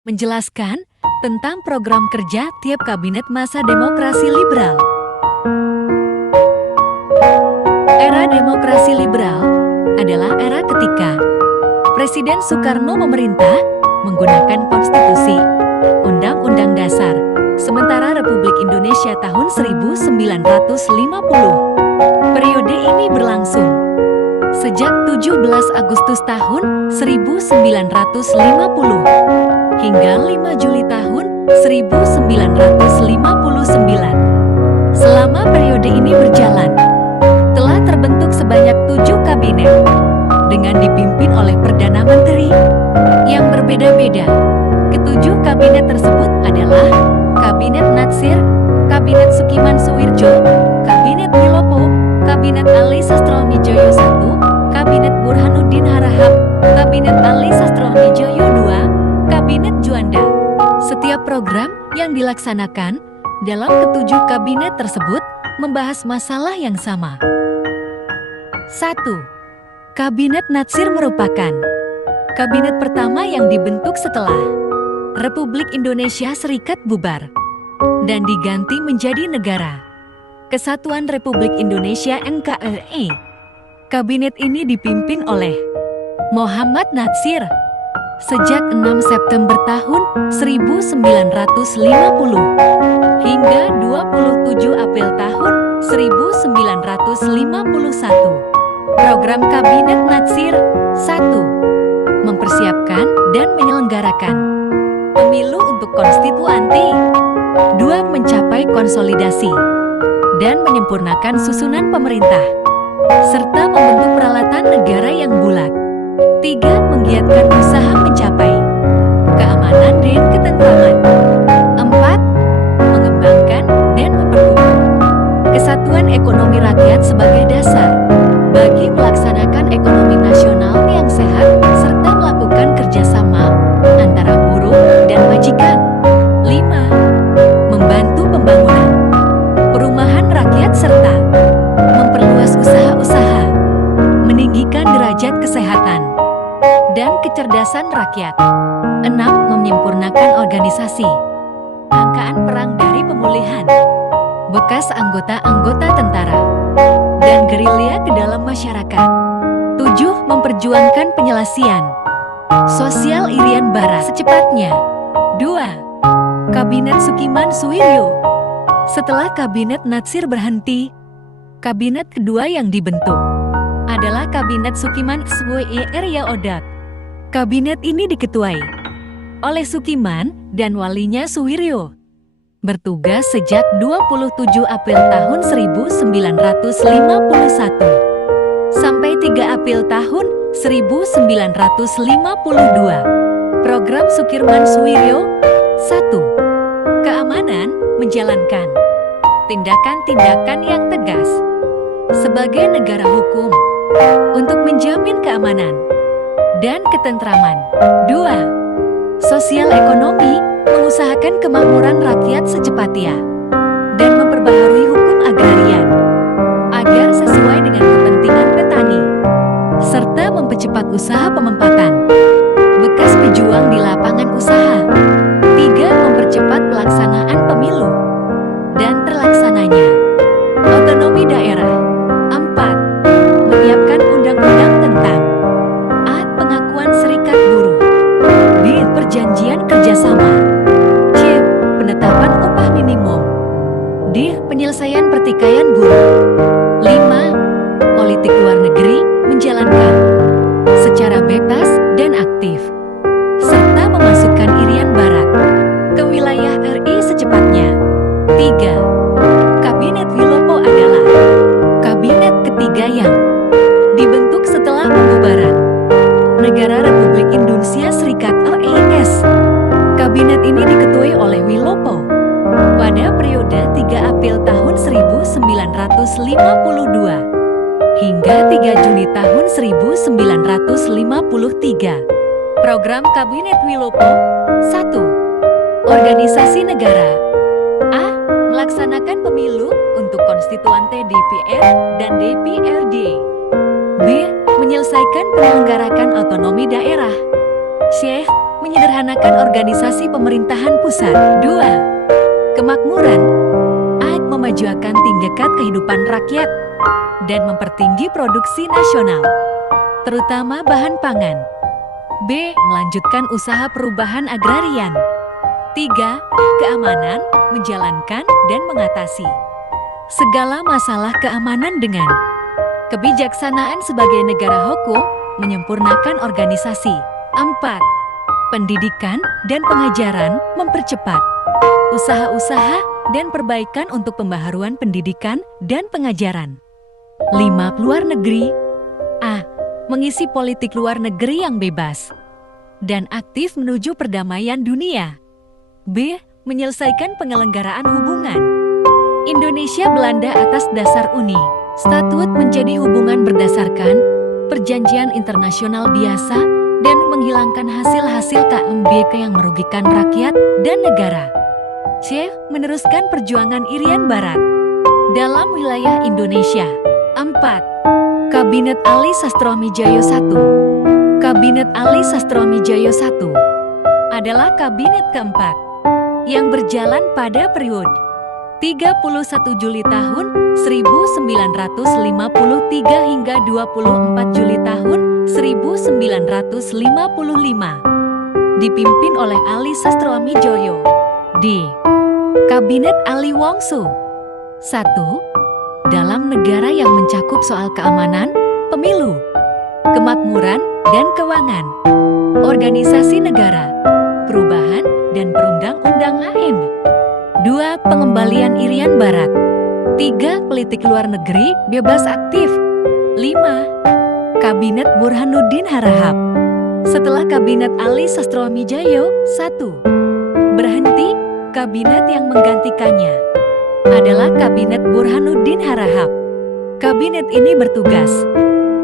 menjelaskan tentang program kerja tiap kabinet masa demokrasi liberal. Era demokrasi liberal adalah era ketika Presiden Soekarno memerintah menggunakan konstitusi, Undang-Undang Dasar, sementara Republik Indonesia tahun 1950. Periode ini berlangsung sejak 17 Agustus tahun 1950 hingga 5 Juli tahun 1959. Selama periode ini berjalan, telah terbentuk sebanyak 7 kabinet dengan dipimpin oleh Perdana Menteri yang berbeda-beda. Ketujuh kabinet tersebut adalah Kabinet Natsir, Kabinet Sukiman Suwirjo, Kabinet Wilopo, Kabinet Ali Sastroamidjojo I, Kabinet Burhanuddin Harahap, Kabinet Ali Sastroamidjojo II, Kabinet Juanda. Setiap program yang dilaksanakan dalam ketujuh kabinet tersebut membahas masalah yang sama. 1. Kabinet Natsir merupakan kabinet pertama yang dibentuk setelah Republik Indonesia Serikat bubar dan diganti menjadi Negara Kesatuan Republik Indonesia (NKRI). Kabinet ini dipimpin oleh Muhammad Natsir sejak 6 September tahun 1950 hingga 27 April tahun 1951. Program Kabinet Natsir: 1. Mempersiapkan dan menyelenggarakan pemilu untuk konstituante. 2. Mencapai konsolidasi dan menyempurnakan susunan pemerintah, serta membentuk peralatan negara yang bulat. 3. Menggiatkan usaha mencapai keamanan dan ketentraman. 4. Mengembangkan dan memperkuat kesatuan ekonomi rakyat sebagai dasar bagi melaksanakan ekonomi nasional yang sehat, serta melakukan kerjasama antara buruh dan majikan. 5. Membantu pembangunan perumahan rakyat serta memperluas usaha-usaha, meninggikan derajat kesehatan dan kecerdasan rakyat. 6. Menyempurnakan organisasi rangkaian perang dari pemulihan bekas anggota-anggota tentara dan gerilya ke dalam masyarakat. 7. Memperjuangkan penyelesaian sosial Irian Barat secepatnya. 2. Kabinet Sukiman Suwirjo. Setelah Kabinet Natsir berhenti, kabinet kedua yang dibentuk adalah Kabinet Sukiman Suwirjo. Kabinet ini diketuai oleh Sukiman dan walinya Suwirjo. Bertugas sejak 27 April tahun 1951 sampai 3 April tahun 1952. Program Sukirman Suwirjo: 1. Keamanan, menjalankan tindakan-tindakan yang tegas sebagai negara hukum untuk menjamin keamanan dan ketentraman. 2. Sosial ekonomi, mengusahakan kemakmuran rakyat secepatnya dan memperbaharui hukum agrarian agar sesuai dengan kepentingan petani, serta mempercepat usaha pemempatan bekas pejuang di lapangan usaha. 3. Mempercepat pelaksanaan pemilu dan terlaksananya otonomi daerah. 4. Menyiapkan undang-undang tentang A. Pengakuan serikat buruh. B. Perjanjian kerjasama. C. Penetapan upah minimum. D. Penyelesaian pertikaian buruh. 5. Politik luar negeri, menjalankan secara bebas dan aktif, serta memasukkan Irian Barat ke wilayah RI secepatnya. 3. Kabinet Wilopo adalah kabinet ketiga yang dibentuk setelah pembubaran Negara Republik Indonesia Serikat (RIS). Kabinet ini diketuai oleh Wilopo pada periode 3 April tahun 1952 hingga 3 Juni tahun 1953. Program Kabinet Wilopo: 1. Organisasi negara. A. Melaksanakan pemilu untuk konstituante DPR dan DPRD. B. Menyelesaikan penyelenggarakan otonomi daerah. C. Menyederhanakan organisasi pemerintahan pusat. 2. Kemakmuran. A. Memajukan tingkat kehidupan rakyat dan mempertinggi produksi nasional, terutama bahan pangan. B. Melanjutkan usaha perubahan agrarian. 3. Keamanan, menjalankan dan mengatasi segala masalah keamanan dengan kebijaksanaan sebagai negara hukum, menyempurnakan organisasi. 4. Pendidikan dan pengajaran, mempercepat usaha-usaha dan perbaikan untuk pembaharuan pendidikan dan pengajaran. 5. Luar negeri. A. Mengisi politik luar negeri yang bebas dan aktif menuju perdamaian dunia. B. Menyelesaikan penyelenggaraan hubungan Indonesia-Belanda atas dasar Uni Statut menjadi hubungan berdasarkan perjanjian internasional biasa dan menghilangkan hasil-hasil KMBK yang merugikan rakyat dan negara. C. Meneruskan perjuangan Irian Barat dalam wilayah Indonesia. 4. Kabinet Ali Sastroamidjojo I. Kabinet Ali Sastroamidjojo I adalah kabinet keempat yang berjalan pada periode 31 Juli tahun 1953 hingga 24 Juli tahun 1955, dipimpin oleh Ali Sastroamidjojo. D. Kabinet Ali Wongso 1. Dalam negara yang mencakup soal keamanan, pemilu, kemakmuran, dan keuangan, organisasi negara, perubahan, dan perundang-undangan. 2. Pengembalian Irian Barat. 3. Politik luar negeri bebas aktif. 5. Kabinet Burhanuddin Harahap. Setelah Kabinet Ali Sastroamidjojo I berhenti, kabinet yang menggantikannya adalah Kabinet Burhanuddin Harahap. Kabinet ini bertugas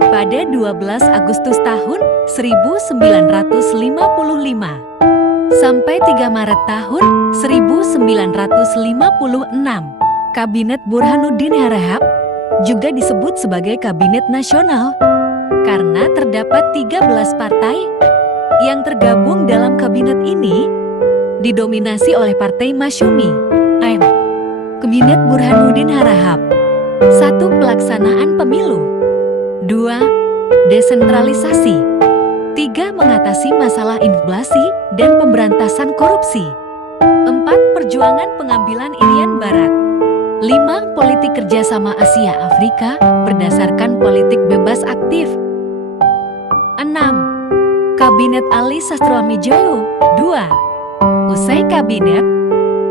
pada 12 Agustus tahun 1955 sampai 3 Maret tahun 1956. Kabinet Burhanuddin Harahap juga disebut sebagai Kabinet Nasional karena terdapat 13 partai yang tergabung dalam kabinet ini didominasi oleh Partai Masyumi. M. Kabinet Burhanuddin Harahap. 1. Pelaksanaan pemilu. 2. Desentralisasi. 3. Mengatasi masalah inflasi dan pemberantasan korupsi. 4. Perjuangan pengambilan Irian Barat. 5. Politik kerjasama Asia Afrika berdasarkan politik bebas aktif. 6. Kabinet Ali Sastroamidjojo II. Usai Kabinet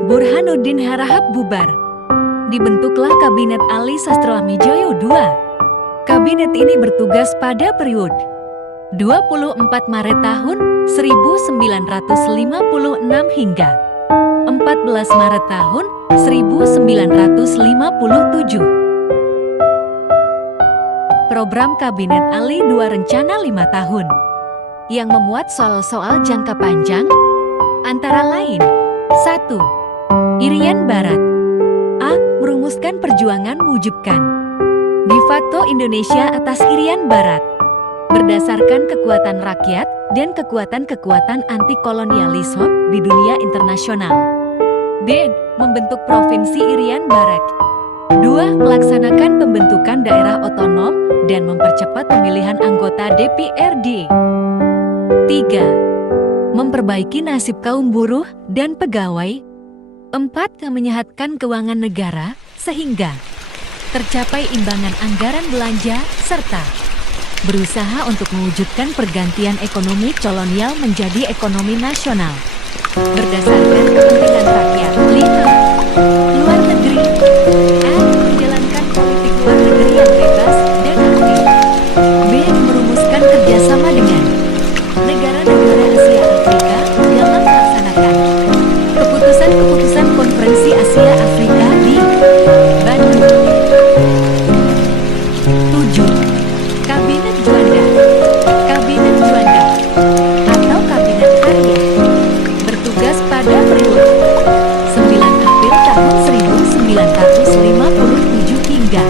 Burhanuddin Harahap bubar, dibentuklah Kabinet Ali Sastroamidjojo II. Kabinet ini bertugas pada periode 24 Maret tahun 1956 hingga 14 Maret tahun 1957. Program Kabinet Ali II rencana 5 tahun yang memuat soal-soal jangka panjang antara lain: 1. Irian Barat. A. Merumuskan perjuangan mewujudkan de facto Indonesia atas Irian Barat berdasarkan kekuatan rakyat dan kekuatan-kekuatan anti-kolonialisme di dunia internasional. B. Membentuk Provinsi Irian Barat. 2. Melaksanakan pembentukan daerah otonom dan mempercepat pemilihan anggota DPRD. 3. Memperbaiki nasib kaum buruh dan pegawai. 4. Menyehatkan keuangan negara sehingga tercapai imbangan anggaran belanja serta berusaha untuk mewujudkan pergantian ekonomi kolonial menjadi ekonomi nasional berdasarkan kepentingan rakyat. 5. Luar negeri. A. Menjalankan politik luar negeri yang bebas dan aktif. B. Merumuskan kerjasama dengan negara-negara Asia Afrika dalam melaksanakan keputusan-keputusan Konferensi Asia Afrika di Bandung. 7. Kabinet Juanda. Kabinet Juanda atau Kabinet Karya bertugas pada periode 9 April tahun 1957 hingga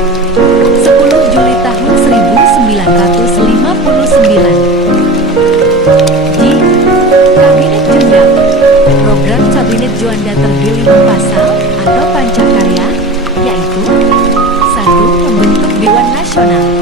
10 Juli tahun 1959. J. Kabinet program Kabinet Juanda terpilih pasal atau pancakarya, yaitu 1. Membentuk Dewan Nasional